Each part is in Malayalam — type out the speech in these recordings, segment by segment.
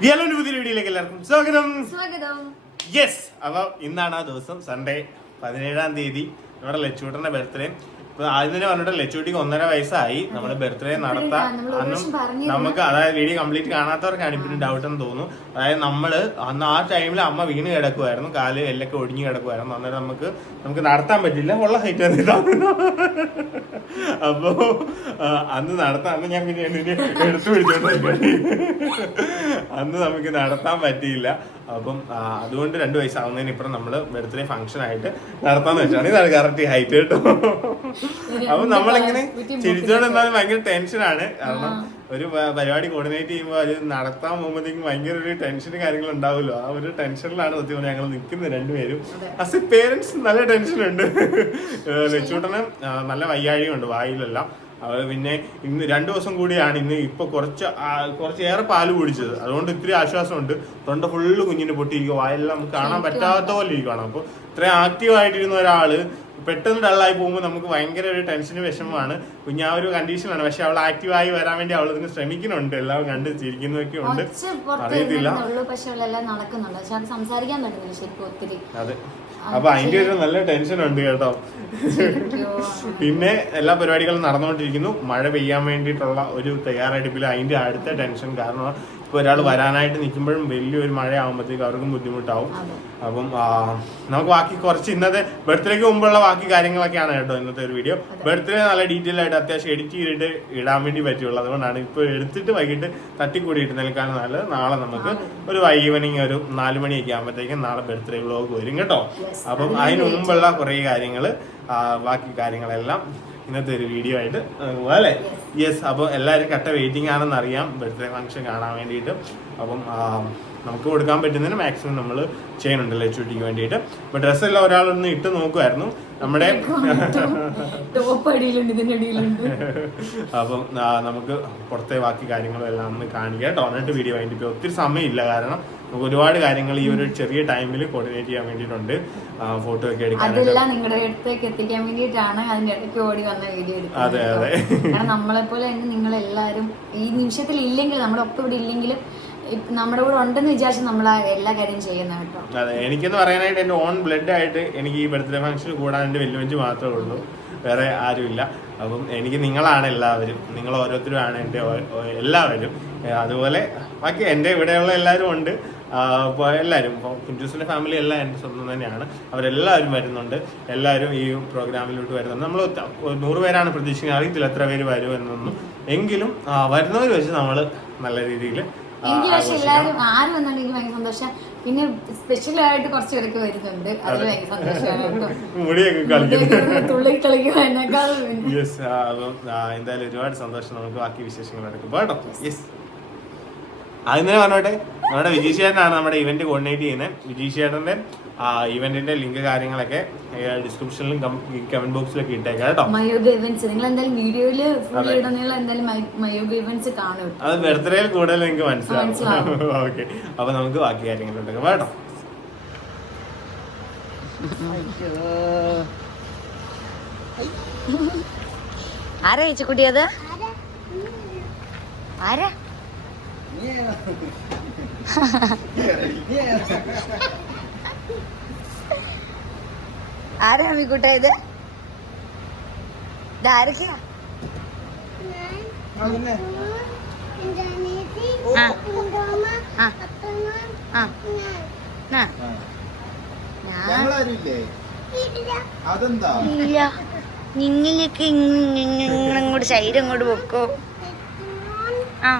വിയലോന്റെ പുതിയ വീഡിയോയിലേക്ക് എല്ലാവർക്കും സ്വാഗതം. സ്വാഗതം. യെസ് അപ്പൊ ഇന്നാണ് ആ ദിവസം സൺഡേ പതിനേഴാം തീയതി നമ്മുടെ ലച്ചൂട്ടന്റെ ബർത്ത്ഡേ ഇപ്പൊ ആദ്യം തന്നെ പറഞ്ഞിട്ട് ലച്ചൂട്ടിക്ക് ഒന്നര വയസ്സായി. നമ്മുടെ ബർത്ത്ഡേ നടത്താം നമ്മൾ അന്നും. നമുക്ക് അതായത് വീഡിയോ കംപ്ലീറ്റ് കാണാത്തവർക്കാണ് ഇപ്പം ഡൗട്ട് എന്ന് തോന്നുന്നു. അതായത് നമ്മൾ അന്ന് ആ ടൈമിൽ അമ്മ വീണ് കിടക്കുമായിരുന്നു കാൽ എല്ലൊക്കെ ഒടിഞ്ഞു കിടക്കുമായിരുന്നു അന്നേരം നമുക്ക് നമുക്ക് നടത്താൻ പറ്റില്ല. ഉള്ള ഹൈറ്റ് വന്നിട്ടാണ് അപ്പോ ആ, അന്ന് നടത്താൻ അന്ന് ഞാൻ പിന്നെ എടുത്തു പിടിച്ചോണ്ടിരിക്കുകയാണ് അന്ന് നമുക്ക് നടത്താൻ പറ്റിയില്ല. അപ്പം അതുകൊണ്ട് രണ്ട് വയസ്സാവുന്നതിന് ഇപ്പുറം നമ്മൾ ബർത്ത്ഡേ ഫംഗ്ഷൻ ആയിട്ട് നടത്താന്ന് വെച്ചാണ്. ഇതാണ് കറക്റ്റ് ഹൈറ്റ് കേട്ടോ. അപ്പൊ നമ്മളിങ്ങനെ ചിരിച്ചോണ്ട് എന്നാലും ഭയങ്കര ടെൻഷനാണ് കാരണം ഒരു പരിപാടി കോർഡിനേറ്റ് ചെയ്യുമ്പോൾ അത് നടത്താൻ പോകുമ്പോഴത്തേക്കും ഭയങ്കര ഒരു ടെൻഷനും കാര്യങ്ങളും ഉണ്ടാവുമല്ലോ. ആ ഒരു ടെൻഷനിലാണ് സത്യം ഞങ്ങൾ നിൽക്കുന്നത് രണ്ടുപേരും. അസ് പേരൻസ് നല്ല ടെൻഷനുണ്ട് ലച്ചൂട്ടന് നല്ല വയ്യാഴികം ഉണ്ട് വായിലെല്ലാം. അവൾ പിന്നെ ഇന്ന് രണ്ടു ദിവസം കൂടിയാണ് ഇന്ന് ഇപ്പൊ കുറച്ച് കുറച്ചേറെ കുറച്ച് ഏറെ പാൽ കുടിച്ചത്. അതുകൊണ്ട് ഇത്തിരി ആശ്വാസമുണ്ട്. തൊണ്ട ഫുള്ള് കുഞ്ഞിന് പൊട്ടിയിരിക്കും വായെല്ലാം നമുക്ക് കാണാൻ പറ്റാത്ത പോലെ ഇരിക്കുകയാണ് അപ്പോൾ ഇത്രയും ആക്റ്റീവ് ആയിട്ടിരുന്ന ഒരാൾ പെട്ടെന്ന് ഡള്ളായി പോകുമ്പോൾ നമുക്ക് ഭയങ്കര ഒരു ടെൻഷനും വിഷമമാണ് കുഞ്ഞ് ആ ഒരു കണ്ടീഷനാണ് പക്ഷെ അവൾ ആക്റ്റീവ് ആയി വരാൻ വേണ്ടി അവൾ ഇതിന് ശ്രമിക്കുന്നുണ്ട്. എല്ലാം കണ്ട് ചിരിക്കുന്നൊക്കെ ഉണ്ട്. അറിയത്തില്ല. അതെ അപ്പൊ അതിന്റെ ഒരു നല്ല ടെൻഷൻ ഉണ്ട് കേട്ടോ. പിന്നെ എല്ലാ പരിപാടികളും നടന്നുകൊണ്ടിരിക്കുന്നു. മഴ പെയ്യാൻ വേണ്ടിയിട്ടുള്ള ഒരു തയ്യാറെടുപ്പിൽ അതിന്റെ അടുത്ത ടെൻഷൻ കാരണം ഇപ്പൊ ഒരാൾ വരാനായിട്ട് നിൽക്കുമ്പോഴും വലിയൊരു മഴ ആകുമ്പോഴത്തേക്ക് അവർക്കും ബുദ്ധിമുട്ടാവും. അപ്പം നമുക്ക് ബാക്കി കുറച്ച് ഇന്നത്തെ ബർത്ത്ഡേക്ക് മുമ്പുള്ള ബാക്കി കാര്യങ്ങളൊക്കെയാണ് കേട്ടോ ഇന്നത്തെ ഒരു വീഡിയോ. ബർത്ത്ഡേ നല്ല ഡീറ്റെയിൽ ആയിട്ട് അത്യാവശ്യം എഡിറ്റ് ചെയ്തിട്ട് ഇടാൻ വേണ്ടി പറ്റുള്ളൂ അതുകൊണ്ടാണ് ഇപ്പൊ എടുത്തിട്ട് വൈകിട്ട് തട്ടിക്കൂടി നിൽക്കാൻ നല്ലത്. നാളെ നമുക്ക് ഒരു ഈവനിങ് ഒരു നാല് മണിയൊക്കെ ആകുമ്പോഴത്തേക്കും നാളെ ബർത്ത്ഡേ വ്ലോഗ് വരും കേട്ടോ. അപ്പം അതിന് മുമ്പുള്ള കുറേ കാര്യങ്ങൾ ബാക്കി കാര്യങ്ങളെല്ലാം ഇന്നത്തെ ഒരു വീഡിയോ ആയിട്ട് അല്ലേ? യെസ് അപ്പോൾ എല്ലാവരും കട്ട വെയിറ്റിംഗ് ആണെന്ന് അറിയാം. ബർത്ത്ഡേ ഫംഗ്ഷൻ കാണാൻ വേണ്ടിയിട്ട്. അപ്പം നമുക്ക് കൊടുക്കാൻ പറ്റുന്നതിന് മാക്സിമം നമ്മൾ ചെയ്യുന്നുണ്ട് ലച്ചുട്ടിക്ക് വേണ്ടിയിട്ട്. അപ്പോൾ ഡ്രസ്സെല്ലാം ഒരാളൊന്ന് ഇട്ട് നോക്കുമായിരുന്നു നമ്മുടെ അപ്പം നമുക്ക് പുറത്തെ ബാക്കി കാര്യങ്ങളും എല്ലാം ഒന്ന് കാണിക്കുക കേട്ടോ. എന്നിട്ട് വീഡിയോ വേണ്ടി ഒത്തിരി സമയമില്ല കാരണം നമുക്ക് ഒരുപാട് കാര്യങ്ങൾ ഈ ഒരു ചെറിയ ടൈമിൽ കോർഡിനേറ്റ് ചെയ്യാൻ വേണ്ടിയിട്ടുണ്ട്. ഫോട്ടോ ഒക്കെ എടുക്കാൻ അതെല്ലാം നിങ്ങളുടെ അടുത്തേക്ക് എത്തിക്കാൻ വേണ്ടിയിട്ടാണ് അതിന്റെ ഇടയ്ക്ക് ഓടി വന്ന വീഡിയോ അതെ, അതെ. കാരണം നമ്മളെ പോലെ തന്നെ നിങ്ങൾ എല്ലാവരും ഈ നിമിഷത്തിൽ ഇല്ലെങ്കിൽ നമ്മുടെ ഒപ്പം ഇവിടെ ഇല്ലെങ്കിലും നമ്മുടെ കൂടെ ഉണ്ടെന്ന് വിചാരിച്ച് നമ്മൾ എല്ലാ കാര്യം ചെയ്യുന്ന കേട്ടോ. അതെ എനിക്കെന്ന് പറയാനായിട്ട് എന്റെ ഓൺ ബ്ലഡ് ആയിട്ട് എനിക്ക് ഈ ബർത്ത്ഡേ ഫംഗ്ഷൻ കൂടാൻ എന്റെ വെല്ലുവഞ്ച് മാത്രമേ ഉള്ളൂ. വേറെ ആരുമില്ല. അപ്പം എനിക്ക് നിങ്ങളാണ് എല്ലാവരും. നിങ്ങൾ ഓരോരുത്തരുമാണ് എന്റെ എല്ലാവരും. അതുപോലെ ബാക്കി എന്റെ ഇവിടെയുള്ള എല്ലാവരും ഉണ്ട്. അപ്പോൾ എല്ലാവരും. ഇപ്പോൾ കുഞ്ചൂസിന്റെ ഫാമിലി എല്ലാം എന്റെ സ്വന്തം തന്നെയാണ്. അവരെല്ലാവരും വരുന്നുണ്ട്. എല്ലാവരും ഈ പ്രോഗ്രാമിലോട്ട് വരുന്നുണ്ട്. നമ്മൾ നൂറ് പേരാണ് പ്രതീക്ഷിക്കുന്നത്. അറിയത്തില്ല എത്ര പേര് വരും എന്നൊന്നും. എങ്കിലും വരുന്നവർ വെച്ച് നമ്മൾ നല്ല രീതിയിൽ എനിക്ക് പക്ഷെ എല്ലാവരും ആരും വന്നാലും എനിക്ക് ഭയങ്കര സന്തോഷം. പിന്നെ സ്പെഷ്യലായിട്ട് കുറച്ച് പേരൊക്കെ വരുന്നുണ്ട്. അത്. ഭയങ്കര സന്തോഷമാണ് തുള്ളി കളിക്കുന്നതിനേക്കാളും എന്തായാലും ഒരുപാട് സന്തോഷം നമുക്ക് ബാക്കി വിശേഷങ്ങൾ എടുക്കും കേട്ടോ. യെസ് തന്നെ പറഞ്ഞോട്ടെ? നമ്മുടെ വിജയ് ചേട്ടനാണ് നമ്മുടെ ഇവന്റ് കോർഡിനേറ്റ് ചെയ്യുന്നത് വിജയ് ചേട്ടന്റെ ഇവന്റിന്റെ ലിങ്ക് കാര്യങ്ങളൊക്കെ ഡിസ്ക്രിപ്ഷനിലും കമന്റ് ബോക്സിലൊക്കെ ഇട്ടേക്കാം കേട്ടോ. മയോഗ ഇവന്റ്സ് നിങ്ങൾ എന്തായാലും വീഡിയോയിൽ എന്തായാലും മയ- മയോഗ ഇവന്റ്സ് കാണും. അത് ബർത്ത്ഡേയിൽ കൂടുതൽ നിങ്ങൾക്ക് മനസ്സിലാവും. മനസ്സിലാവും. ഓക്കെ അപ്പൊ നമുക്ക് ബാക്കി കാര്യങ്ങളുണ്ടെങ്കിൽ കേട്ടോ. ആരാ ചേച്ചിക്കുട്ടി അത് ആരാ? ആരാ അമ്മിക്കുട്ട ഇത് ഇതാരൊക്കെയാ ഇങ്ങോട്ട് ശരീരം ഇങ്ങോട്ട് വെക്കോ ആ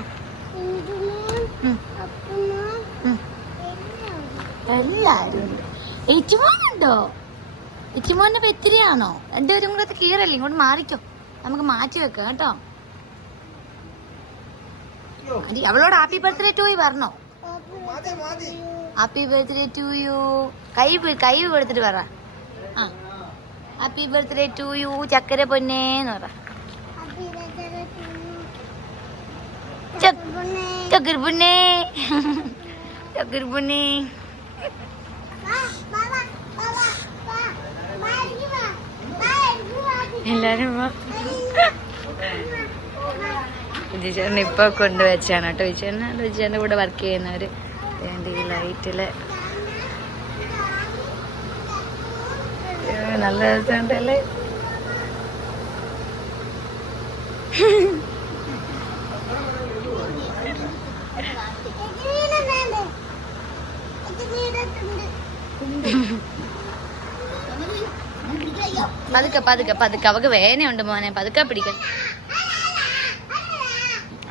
എല്ലാരും ഉണ്ട് ഏറ്റുമോനുണ്ടോ ഏറ്റുമോന്റെ പെത്തിരിയാണോ രണ്ടുപേരും കൂടെ കീറല്ലേ? ഇങ്ങോട്ട് മാറിക്കോ. നമുക്ക് മാറ്റി വെക്കാം കേട്ടോ. അവളോട് ഹാപ്പി ബർത്ത്ഡേ ടു പറഞ്ഞോ? Happy birthday to you. കൈ കൈ കൊടുത്തിട്ട് പറ. ഹാപ്പി ബർത്ത്ഡേ ടു യു ചക്കര പൊന്നേന്ന് പറ. ചക്- ചക്കര പൊന്നേ. ചക്കര പൊന്നേ. എല്ലാരും വാ. വിജയചേട്ടൻ ഇപ്പൊ കൊണ്ടുവച്ചാണ് കേട്ടോ. വിജയചേട്ടൻ വിജയന്റെ കൂടെ വർക്ക് ചെയ്യുന്നവര്. വേണ്ടി ഈ നല്ല രസമുണ്ടല്ലേ പതുക്കെ പതുക്കെ പതുക്കെ. അവക്ക് വേനയുണ്ട് മോനെ. പതുക്കെ പിടിക്കാൻ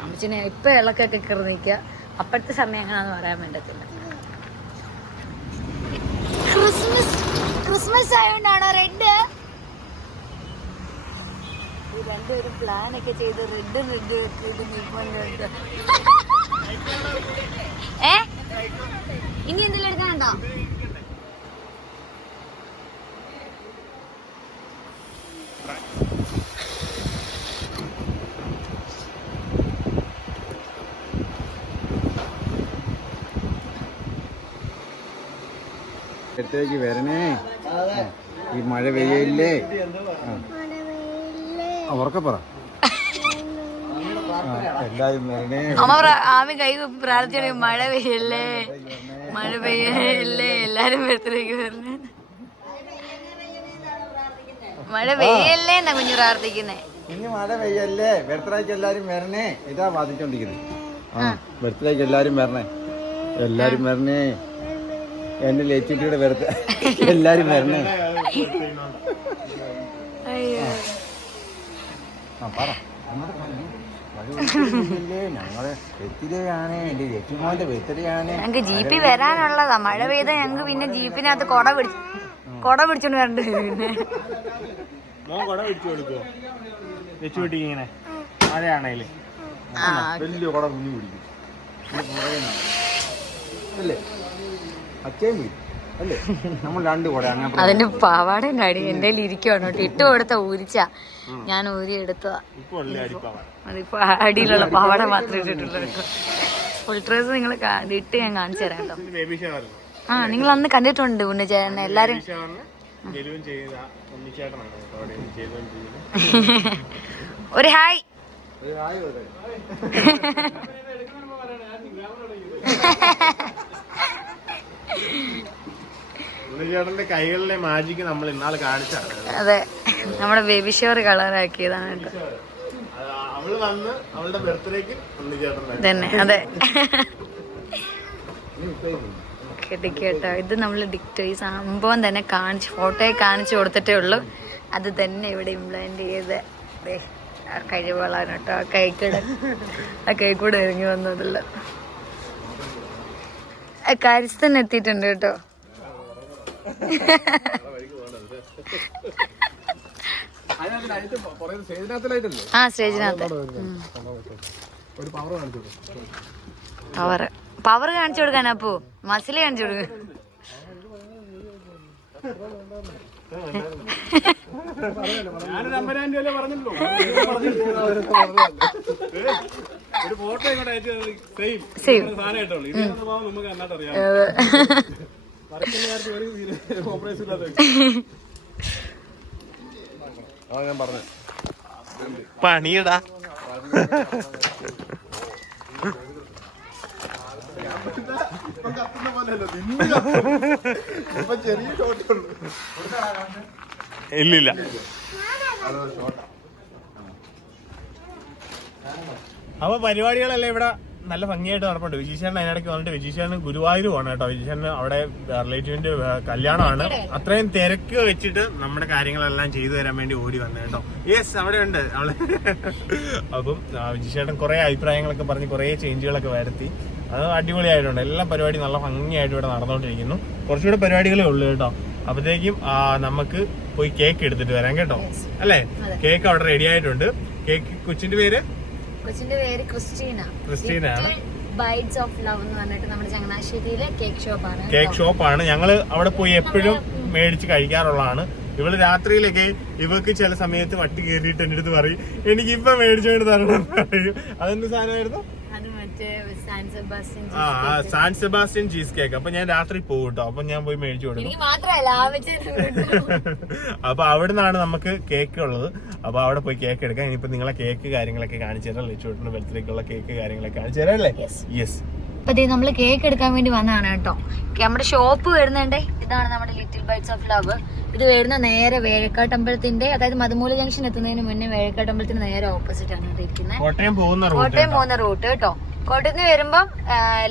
അമ്മച്ചിനെ ഇപ്പൊ ഇളക്കൊക്കെ കയറി നിൽക്കുക. അപ്പോഴത്തെ സമയം പറയാൻ പറ്റത്തില്ല. ക്രിസ്മസ് ക്രിസ്മസ് ആയതുകൊണ്ടാണോ റെഡ്? രണ്ടുപേരും പ്ലാൻ ഒക്കെ ചെയ്ത് റെഡ് റെഡ് ചെയ്ത് നിൽപ്പുണ്ട് ഏ? ഇനി എന്തെങ്കിലും എടുക്കാനുണ്ടോ? അടുത്തേക്ക് വരണേ. ഈ മഴ പെയ്യല്ലേ? ഉറക്കെ പറ. ആ, എല്ലാരും വരണേ. അമ്മ പ്ര- ആമി കൈ പ്രാർത്ഥിച്ചേ മഴ പെയ്യല്ലേ? മഴ പെയ്യല്ലേ? എല്ലാരും വരത്തിലേക്ക് വരണേ. മഴ പെയ്യല്ലേ എന്നാ കുഞ്ഞു പ്രാർത്ഥിക്കുന്നേ? ഇനി മഴ പെയ്യല്ലേ? ബർത്ത്ഡേക്ക് എല്ലാരും വരണേ. ഇതാ ബാധിച്ചോണ്ടിരിക്കുന്നത് ആ ബർത്ത്ഡേക്ക് എല്ലാരും വരണേ. എല്ലാരും വരണേ. എന്റെ ലേച്ചിട്ടിയുടെ വെറുതെ എല്ലാരും വരണേ. ഞങ്ങക്ക് ജീപ്പി വരാനുള്ളതാ. മഴ പെയ്ത ഞങ്ങക്ക് പിന്നെ ജീപ്പിനകത്ത് കൊട പിടിച്ച് കൊട പിടിച്ചോണ്ട് വരണ്ട പിന്നെ. കൊട പിടിച്ചു വെച്ചു മഴയാണേൽ. വലിയ കൊട കുഞ്ഞു പിടിക്കും. അല്ലേ? അച്ഛയും അല്ലേ? നമ്മൾ രണ്ട് കുട അങ്ങനെ അതിന്റെ പാവാടയും അടി എന്റെ ഇരിക്കുവാണ് കേട്ടോ. ഇട്ട് കൊടുത്ത ഊരിച്ച ഞാൻ ഊരി എടുത്തതാ. അതിപ്പോ അടിയിലുള്ള പാവാട മാത്രം ഇട്ടിട്ടുള്ളൂ. ഫുൾ ഡ്രസ് നിങ്ങൾ ഇട്ട് ഞാൻ കാണിച്ചു തരാം കേട്ടോ. ആ നിങ്ങൾ അന്ന് കണ്ടിട്ടുണ്ട് ഉണ്ണിച്ചേട്ടനെ എല്ലാരും ഒരു ഹായ്. ഒരു ഹായ് കൈകളിലെ മാജിക്ക് നമ്മൾ ഇന്നാൾ കാണിച്ചാണ്. അതെ നമ്മുടെ ബേബി ഷവർ കളറാക്കിയതാണ് കേട്ടോ. അത് അവൾ വന്ന് അവളുടെ ബർത്ത്ഡേക്ക്. തന്നെ അതെ. കേട്ടോ. ഇത് നമ്മൾ ഡിക്റ്റ് ഈ സംഭവം തന്നെ കാണിച്ച് ഫോട്ടോയെ കാണിച്ചു കൊടുത്തിട്ടേ ഉള്ളൂ. അത് തന്നെ ഇവിടെ ഇംപ്ലാന്റ് ചെയ്ത് കഴിവുകളാണ് കേട്ടോ ആ കൈക്കൂടെ ആ കൈക്കൂടെ ഇറങ്ങി കാര്യസ്ഥൻ എത്തിയിട്ടുണ്ട് കേട്ടോ. ആ സ്റ്റേജിനകത്ത്. പവർ പവർ കാണിച്ചു കൊടുക്കാൻ അപ്പോ. മസിൽ കാണിച്ചു കൊടുക്ക. ഞാനൊരു അമ്പതിനായിരം രൂപ പറഞ്ഞല്ലോ ഒരു ഫോട്ടോ ഇങ്ങോട്ട് അയച്ചു സെയിം സെയിം സാധനം കേട്ടോളൂ ഇത് നമുക്ക് നന്നായിട്ട് അറിയാം. വർക്കിന്റെ കാര്യത്തിൽ ഒരു കോംപ്രമൈസ് ഇല്ലാതെ ആ ഞാൻ പറഞ്ഞു. പണിയടാ. ഇപ്പൊ ചെറിയ ഷോട്ടുള്ളൂ ഇല്ലില്ല അപ്പൊ പരിപാടികളല്ലേ ഇവിടെ നല്ല ഭംഗിയായിട്ട് നടപ്പുണ്ട്. വിജീഷേട്ടൻ അതിനിടയ്ക്ക് വന്നിട്ട് വിജീഷേട്ടൻ ഗുരുവായൂർ പോകണം കേട്ടോ. വിജീഷേട്ടൻ അവിടെ റിലേറ്റീവിന്റെ കല്യാണമാണ്. അത്രയും തിരക്ക് വെച്ചിട്ട് നമ്മുടെ കാര്യങ്ങളെല്ലാം ചെയ്തു തരാൻ വേണ്ടി ഓടി വന്നത് കേട്ടോ. യെസ് അവിടെ ഉണ്ട് അവൾ. അപ്പം വിജീഷേട്ടൻ കുറെ അഭിപ്രായങ്ങളൊക്കെ പറഞ്ഞ് കുറെ ചേഞ്ചുകളൊക്കെ വരുത്തി. അത് അടിപൊളിയായിട്ടുണ്ട്. എല്ലാ പരിപാടി നല്ല ഭംഗിയായിട്ട് ഇവിടെ നടന്നുകൊണ്ടിരിക്കുന്നു കുറച്ചുകൂടെ പരിപാടികളേ ഉള്ളൂ കേട്ടോ. അപ്പത്തേക്കും നമുക്ക് പോയി കേക്ക് എടുത്തിട്ട് വരാം കേട്ടോ. അല്ലേ? കേക്ക് അവിടെ റെഡി ആയിട്ടുണ്ട്. കേക്ക് കൊച്ചിന്റെ പേര്? കൊച്ചിന്റെ പേര് ക്രിസ്റ്റീന. ക്രിസ്റ്റീന ആണ്. ബൈറ്റ്സ് ഓഫ് ലവ് എന്ന് പറഞ്ഞിട്ട് നമ്മുടെ ചങ്ങനാശ്ശേരിയിലെ കേക്ക് ഷോപ്പാണ് കേക്ക് ഷോപ്പാണ് ഞങ്ങൾ അവിടെ പോയി എപ്പോഴും മേടിച്ച് കഴിക്കാറുള്ളതാണ്. ഇവൾ രാത്രിയിലൊക്കെ ഇവക്ക് ചില സമയത്ത് വട്ടി കയറിയിട്ട് എന്റെ അടുത്ത് പറയും എനിക്ക് ഇപ്പൊ മേടിച്ചോണ്ട് തരണം പറയും. അതെന്ത് സാധനമായിരുന്നു? ആ സാൻ സെബാസ്റ്റ്യൻ ചീസ് കേക്ക് അപ്പൊ ഞാൻ രാത്രി പോകും കേട്ടോ അപ്പൊ ഞാൻ പോയി മേടിച്ചു കൊടുക്കും. അപ്പൊ അവിടെ നിന്നാണ് നമുക്ക് കേക്ക് ഉള്ളത്. അപ്പൊ അവിടെ പോയി കേക്ക് എടുക്കാം. ഇനിയിപ്പോ നിങ്ങളെ കേക്ക് കാര്യങ്ങളൊക്കെ കാണിച്ചു തരാം. ലക്ഷ്യോട്ടിന്റെ ബർത്ത്ഡേക്കുള്ള കേക്ക് കാര്യങ്ങളൊക്കെ കാണിച്ചു തരാം അല്ലേ? യെസ് അപ്പൊ നമ്മൾ കേക്ക് എടുക്കാൻ വേണ്ടി വന്നതാണ് കേട്ടോ നമ്മുടെ ഷോപ്പ് വരുന്നുണ്ടേ. ഇതാണ് നമ്മുടെ ലിറ്റിൽ ബൈറ്റ്സ് ഓഫ് ലവ് ഇത് വരുന്ന നേരെ വേഴക്കാട്ടമ്പലത്തിന്റെ അതായത് മധുമൂല ജംഗ്ഷൻ എത്തുന്നതിന് മുന്നേ വേഴക്കാട്ടമ്പലത്തിന് നേരെ ഓപ്പോസിറ്റ് ആണ് ഇരിക്കുന്നത് കോട്ടയം പോകുന്ന റൂട്ട് കേട്ടോ കോട്ടയത്ത് നിന്ന് വരുമ്പം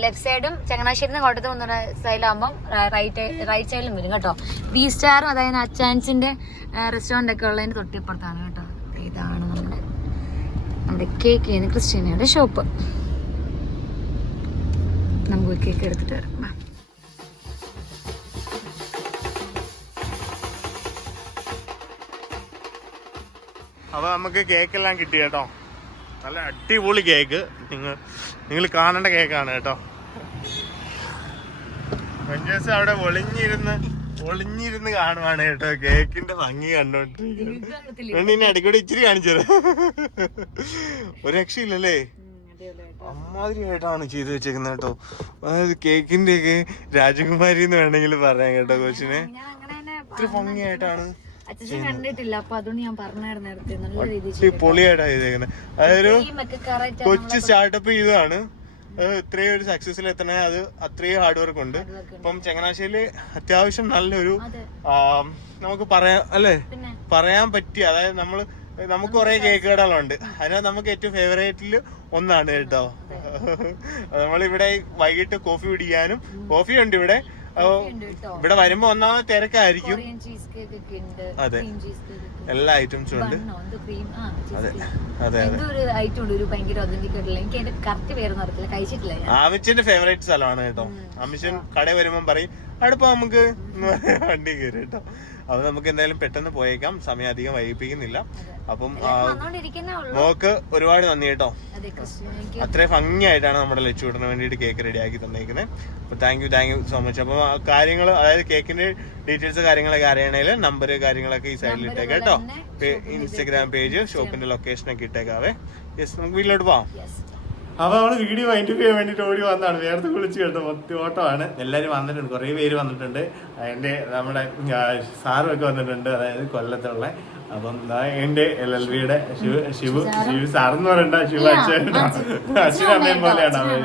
ലെഫ്റ്റ് സൈഡും ചങ്ങനാശ്ശേരി നിന്ന് കോട്ടയത്ത് പോകുന്ന സൈഡിലാകുമ്പം റൈറ്റ് റൈറ്റ് സൈഡിലും വരും കേട്ടോ. ബി സ്റ്റാറും അതായത് അച്ചാൻസിന്റെ റെസ്റ്റോറന്റ് ഒക്കെ ഉള്ളതിന് തൊട്ടിപ്പുറത്താണ് കേട്ടോ. ഇതാണ് നമ്മുടെ നമ്മുടെ കേക്ക് ചെയ്യുന്ന ക്രിസ്ത്യാനിയുടെ ഷോപ്പ് നമുക്ക് കേക്ക് എടുത്തിട്ട് വരാം. അപ്പൊ നമുക്ക് കേക്കെല്ലാം കിട്ടി കേട്ടോ. നല്ല അടിപൊളി കേക്ക്. നിങ്ങൾ നിങ്ങൾ കാണേണ്ട കേക്കാണ് കേട്ടോ. കൊഞ്ചേസ് അവിടെ ഒളിഞ്ഞിരുന്ന് ഒളിഞ്ഞിരുന്ന് കാണുവാണ് കേട്ടോ കേക്കിന്റെ ഭംഗി കണ്ടോണ്ടിരിക്കുന്നത് ഇനി അടിക്കൂടി ഇച്ചിരി കാണിച്ചത് ഒരു രക്ഷയില്ലല്ലേ? അമ്മാതിരിയായിട്ടാണ് ചെയ്തു വെച്ചേക്കുന്നത് കേട്ടോ. അതായത് കേക്കിന്റെ ഒക്കെ രാജകുമാരി എന്ന് വേണമെങ്കിൽ പറയാം കേട്ടോ കൊച്ചിനെ. ഇത്ര ഭംഗിയായിട്ടാണ്. അച്ഛൻ കണ്ടിട്ടില്ല അപ്പൊ അതുകൊണ്ട് ഞാൻ പറഞ്ഞായിരുന്നു നേരത്തെ നല്ല രീതിയിൽ ചെയ്തേക്കുന്നത് അതൊരു കൊച്ചു സ്റ്റാർട്ടപ്പ് ചെയ്തതാണ്. അത് ഇത്രയും ഒരു സക്സസിൽ എത്തണ അത് അത്രയും ഹാർഡ് വർക്ക് ഉണ്ട്. ഇപ്പം ചങ്ങനാശ്ശേരിയിൽ അത്യാവശ്യം നല്ലൊരു നമുക്ക് പറയാം അല്ലേ? പറയാൻ പറ്റിയ അതായത് നമ്മൾ നമുക്ക് കുറെ കേക്ക് കടകളുണ്ട് അതിനകത്ത് നമുക്ക് ഏറ്റവും ഫേവറേറ്റിൽ ഒന്നാണ് കേട്ടോ. നമ്മളിവിടെ വൈകിട്ട് കോഫി കുടിക്കാനും കോഫി ഉണ്ട് ഇവിടെ. ഇവിടെ വരുമ്പോ ഒന്നാമത് തിരക്കായിരിക്കും. അതെ. എല്ലാ ഐറ്റംസും ഉണ്ട്. അതെ. ആമിച്ചന്റെ ഫേവറേറ്റ് സ്ഥലമാണ് കേട്ടോ. അമിഷൻ കടയിൽ വരുമ്പോ പറയും അടുപ്പ നമുക്ക്? വണ്ടി കയറി കേട്ടോ. അപ്പൊ നമുക്ക് എന്തായാലും പെട്ടെന്ന് പോയേക്കാം. സമയം അധികം വൈകിപ്പിക്കുന്നില്ല. അപ്പം മോക്ക് ഒരുപാട് നന്ദി കേട്ടോ. അത്രയും ഭംഗിയായിട്ടാണ് നമ്മുടെ ലച്ചുവിടിന് വേണ്ടിയിട്ട് കേക്ക് റെഡിയാക്കി തന്നേക്കുന്നത് അപ്പൊ thank you thank you so much അപ്പൊ കാര്യങ്ങൾ അതായത് കേക്കിന്റെ ഡീറ്റെയിൽസ് കാര്യങ്ങളൊക്കെ അറിയണേൽ നമ്പർ കാര്യങ്ങളൊക്കെ ഈ സൈഡിൽ ഇട്ടേക്കാം കേട്ടോ. ഇൻസ്റ്റഗ്രാം പേജ് ഷോപ്പിന്റെ ലൊക്കേഷൻ ഒക്കെ ഇട്ടേക്കാവേ യെസ് നമുക്ക് വീട്ടിലോട്ട് പോവാം. അപ്പൊ നമ്മൾ വീഡിയോ വൈൻഡ് ചെയ്യാൻ വേണ്ടിട്ട് ഓടി വന്നതാണ് നേരത്തെ വിളിച്ച് കേട്ടോ മൊത്തം ഓട്ടമാണ്. എല്ലാരും വന്നിട്ടുണ്ട്. കുറേ പേര് വന്നിട്ടുണ്ട്. എന്റെ നമ്മുടെ സാറുമൊക്കെ വന്നിട്ടുണ്ട്. അതായത് കൊല്ലത്തുള്ള. അപ്പം എന്റെ എൽ എൽ വിയുടെ ശിവ് ശിവു ശിവ് സാറെന്ന് പറയണ്ട ശിവ അച്ഛൻ അച്ഛനും അമ്മയും പോലെയാണ് അവർ.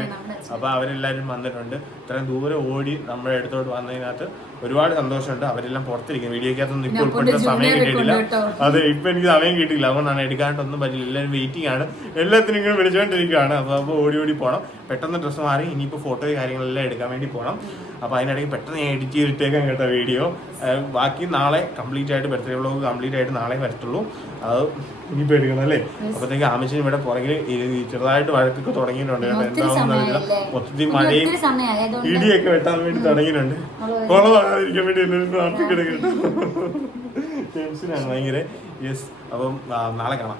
അപ്പൊ അവരെല്ലാരും വന്നിട്ടുണ്ട്. ഇത്രയും ദൂരെ ഓടി നമ്മുടെ അടുത്തോട്ട് വന്നതിനകത്ത് ഒരുപാട് സന്തോഷമുണ്ട്. അവരെല്ലാം പുറത്തിരിക്കും വീഡിയോക്കകത്തൊന്നും ഇപ്പോൾ ഉൾപ്പെടുത്താൻ സമയം കിട്ടിയിട്ടില്ല. അത് ഇപ്പൊ എനിക്ക് സമയം കിട്ടിയില്ല അതുകൊണ്ടാണ് എടുക്കാണ്ടൊന്നും പറ്റില്ല എല്ലാവരും വെയിറ്റിംഗ് ആണ്. എല്ലാത്തിനും ഇങ്ങനെ വിളിച്ചുകൊണ്ടിരിക്കുകയാണ് അപ്പൊ അപ്പൊ ഓടി ഓടി പോകണം പെട്ടെന്ന് ഡ്രസ്സ് മാറി ഇനിയിപ്പോ ഫോട്ടോയും കാര്യങ്ങളെല്ലാം എടുക്കാൻ വേണ്ടി പോകണം അപ്പൊ അതിനിടയ്ക്ക് പെട്ടെന്ന് ഞാൻ എഡിറ്റ് ചെയ്തിട്ടേക്കാൻ കേട്ടോ വീഡിയോ ബാക്കി നാളെ കംപ്ലീറ്റ് ആയിട്ട് ബർത്ത്ഡേ വ്ളോഗ് കംപ്ലീറ്റ് ആയിട്ട് നാളെ വരത്തുള്ളൂ. അത് ഇനിയിപ്പോ എടുക്കണം അല്ലേ? അപ്പത്തേക്ക് ആമിച്ചിന് ഇവിടെ പുറകിൽ ചെറുതായിട്ട് വഴക്കൊക്കെ തുടങ്ങിയിട്ടുണ്ട് കേട്ടോ. എന്താണെന്ന് അറിയില്ല. മൊത്തത്തിൽ മഴയും ഒത്തിരി സമയമായതുകൊണ്ട് ഇടിയൊക്കെ വെട്ടാൻ വേണ്ടി തുടങ്ങിയിട്ടുണ്ട്. കുളമാകാതിരിക്കാൻ വേണ്ടി എല്ലാവരും പ്രാർത്ഥിക്കണം കേട്ടോ. ടെൻഷനാണ് ഭയങ്കര. യെസ് അപ്പം നാളെ കാണാം.